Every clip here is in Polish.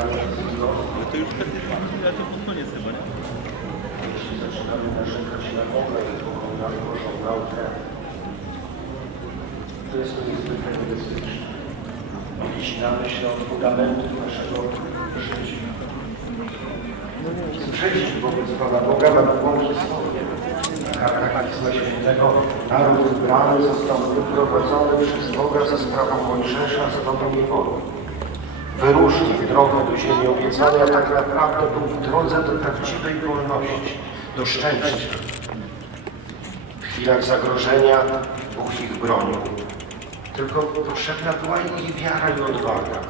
Ale to już wtedy ale to pod koniec chyba, nie? Jeśli zaczynamy narzekać na Boga i pochłaniamy Bożą naukę, to jest to niezwykle niebezpieczne. Odcinamy się od fundamentów naszego życia. Sprzeciw wobec Pana Boga ma długą historię. Katechizma Świętego naród wybrany został wyprowadzony przez Boga za sprawą Mojżesza z domu niewoli. Wyruszył w drogę do ziemi obiecanej, a tak naprawdę był w drodze do prawdziwej wolności, do szczęścia. W chwilach zagrożenia Bóg ich bronił. Tylko potrzebna była ich wiara i odwaga.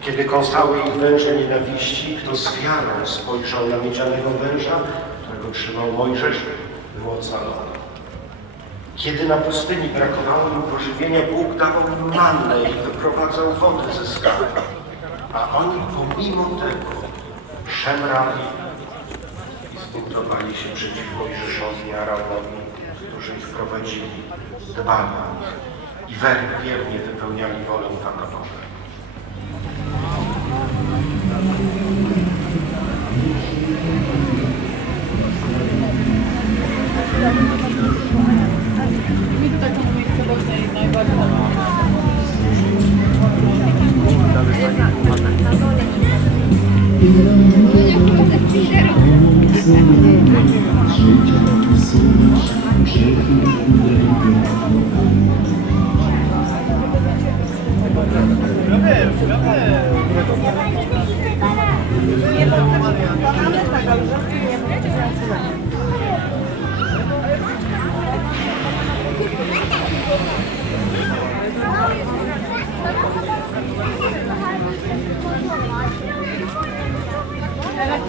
Kiedy kąsały ich węże nienawiści, kto z wiarą spojrzał na miedzianego węża, którego trzymał Mojżesz, był ocalony. Kiedy na pustyni brakowało im pożywienia, Bóg dawał im mannę i wyprowadzał wodę ze skały. A oni pomimo tego szemrali i zbuntowali się przeciw Mojżeszowi i Aaronowi, którzy ich prowadzili, dbali i wiernie wypełniali wolę Pana Boga. Nie, to nie ma. To mamy tak, ale...